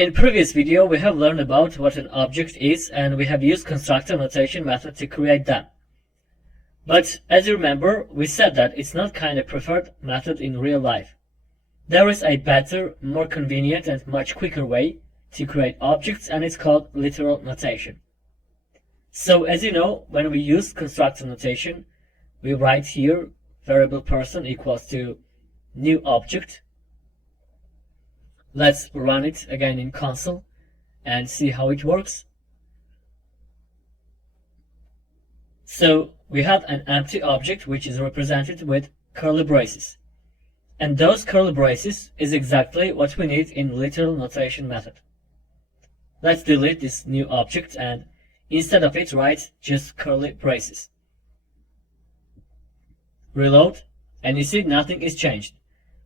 In previous video, we have learned about what an object is, and we have used constructor notation method to create them. But as you remember, we said that it's not kind of preferred method in real life. There is a better, more convenient, and much quicker way to create objects, and it's called literal notation. So as you know, when we use constructor notation, we write here variable person equals to new object. Let's run it again in console and see how it works. So we have an empty object which is represented with curly braces. And those curly braces is exactly what we need in literal notation method. Let's delete this new object and instead of it write just curly braces. Reload, and you see nothing is changed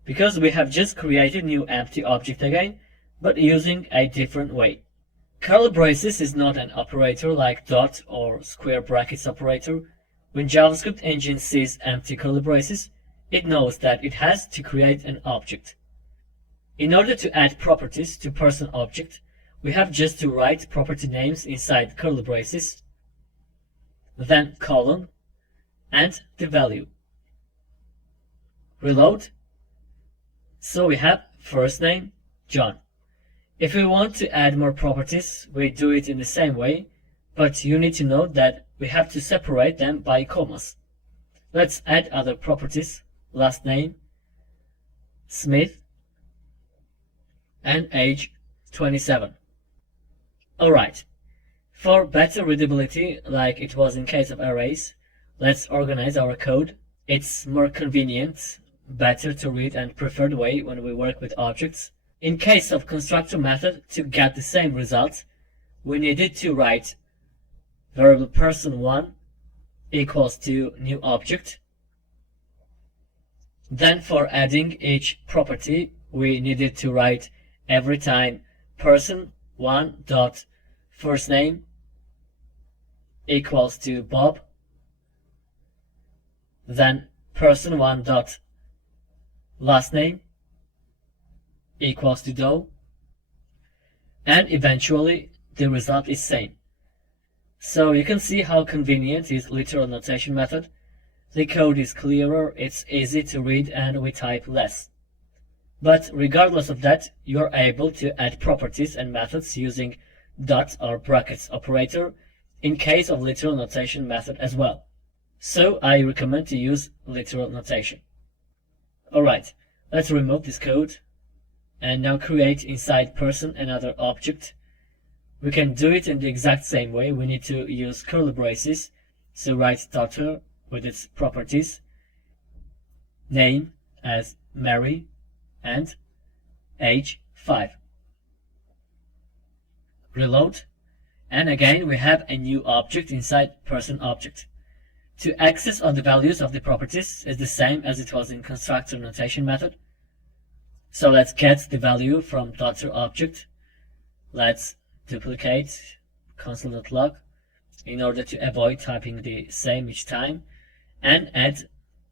because we have just created new empty object again, but using a different way. Curly braces is not an operator like dot or square brackets operator. When JavaScript engine sees empty curly braces, it knows that it has to create an object. In order to add properties to person object, we have just to write property names inside curly braces, then colon, and the value. Reload. So we have first name, John. If we want to add more properties, we do it in the same way, but you need to note that we have to separate them by commas. Let's add other properties, last name, Smith, and age 27. Alright, for better readability, like it was in case of arrays, let's organize our code. It's more convenient, better to read and preferred way when we work with objects. In case of constructor method, to get the same result, we needed to write variable person1 equals to new object. Then for adding each property, we needed to write every time person1 dot first name equals to Bob. Then person1 dot last name equals to Doe, and eventually the result is same. So you can see how convenient is literal notation method. The code is clearer, it's easy to read, and we type less. But regardless of that, you're able to add properties and methods using dot or brackets operator in case of literal notation method as well. So I recommend to use literal notation. Alright, let's remove this code and now create inside person another object. We can do it in the exact same way. We need to use curly braces. So write daughter with its properties, name as Mary, and age 5. Reload, and again we have a new object inside person object. To access all the values of the properties is the same as it was in constructor notation method. So let's get the value from daughter object. Let's duplicate console.log in order to avoid typing the same each time, and add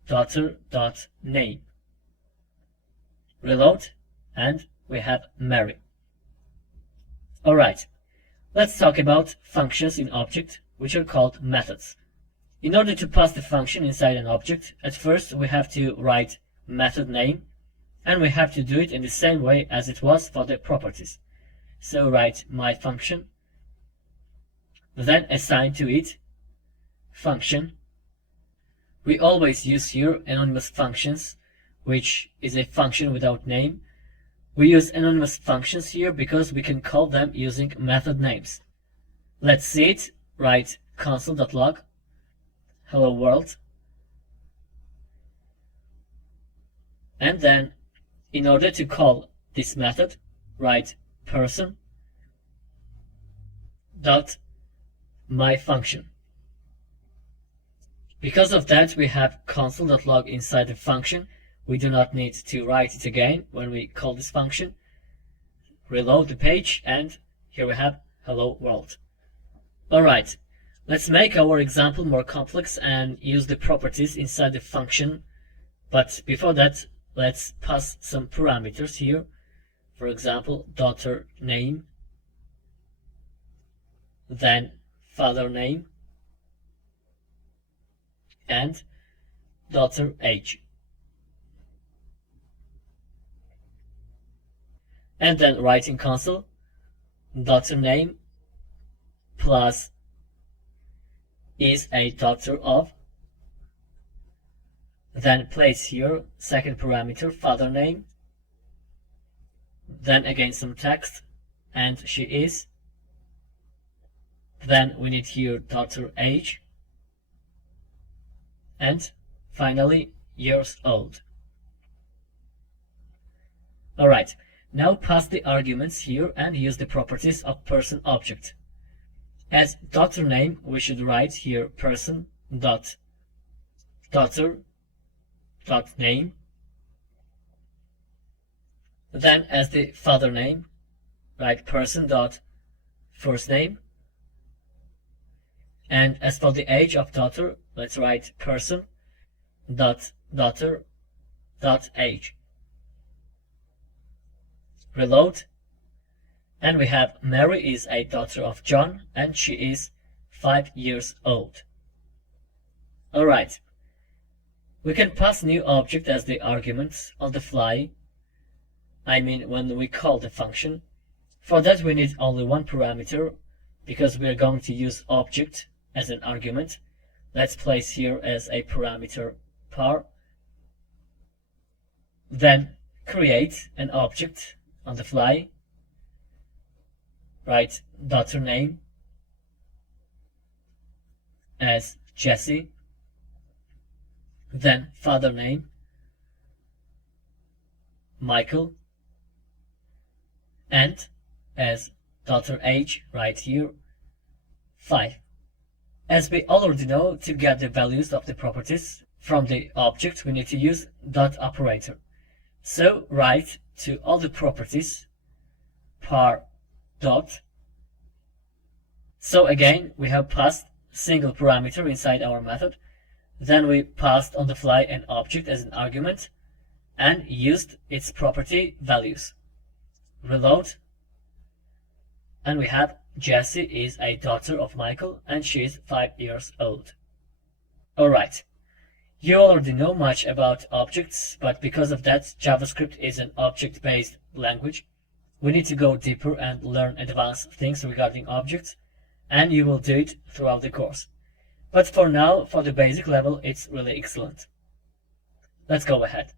daughter.name. Reload, and we have Mary. Alright, let's talk about functions in object, which are called methods. In order to pass the function inside an object, at first we have to write method name, and we have to do it in the same way as it was for the properties. So write my function, then assign to it function. We always use here anonymous functions, which is a function without name. We use anonymous functions here because we can call them using method names. Let's see it. Write console.log hello world, and then in order to call this method, write person dot my function. Because of that, we have console.log inside the function. We do not need to write it again when we call this function. Reload the page, and here we have hello world. Alright, let's make our example more complex and use the properties inside the function. But before that, let's pass some parameters here. For example, daughter name, then father name, and daughter age. And then write in console, daughter name plus is a daughter of, then place here second parameter, father name, then again some text, and she is, then we need here daughter age, and finally years old. Alright, now pass the arguments here and use the properties of person object. As daughter name, we should write here person dot daughter dot name. Then as the father name, write person dot first name. And as for the age of daughter, let's write person dot daughter dot age. Reload. And we have Mary is a daughter of John and she is 5 years old. Alright. We can pass new object as the argument on the fly. I mean when we call the function. For that we need only one parameter because we are going to use object as an argument. Let's place here as a parameter par. Then create an object on the fly. Write daughter name as Jesse, then father name Michael, and as daughter age right here 5. As we already know, to get the values of the properties from the object we need to use dot operator. So write to all the properties par dot. So again we have passed single parameter inside our method, then we passed on the fly an object as an argument and used its property values. Reload, and we have Jessie is a daughter of Michael and she is 5 years old. Alright, you already know much about objects, but because of that JavaScript is an object-based language. We need to go deeper and learn advanced things regarding objects, and you will do it throughout the course. But for now, for the basic level, it's really excellent. Let's go ahead.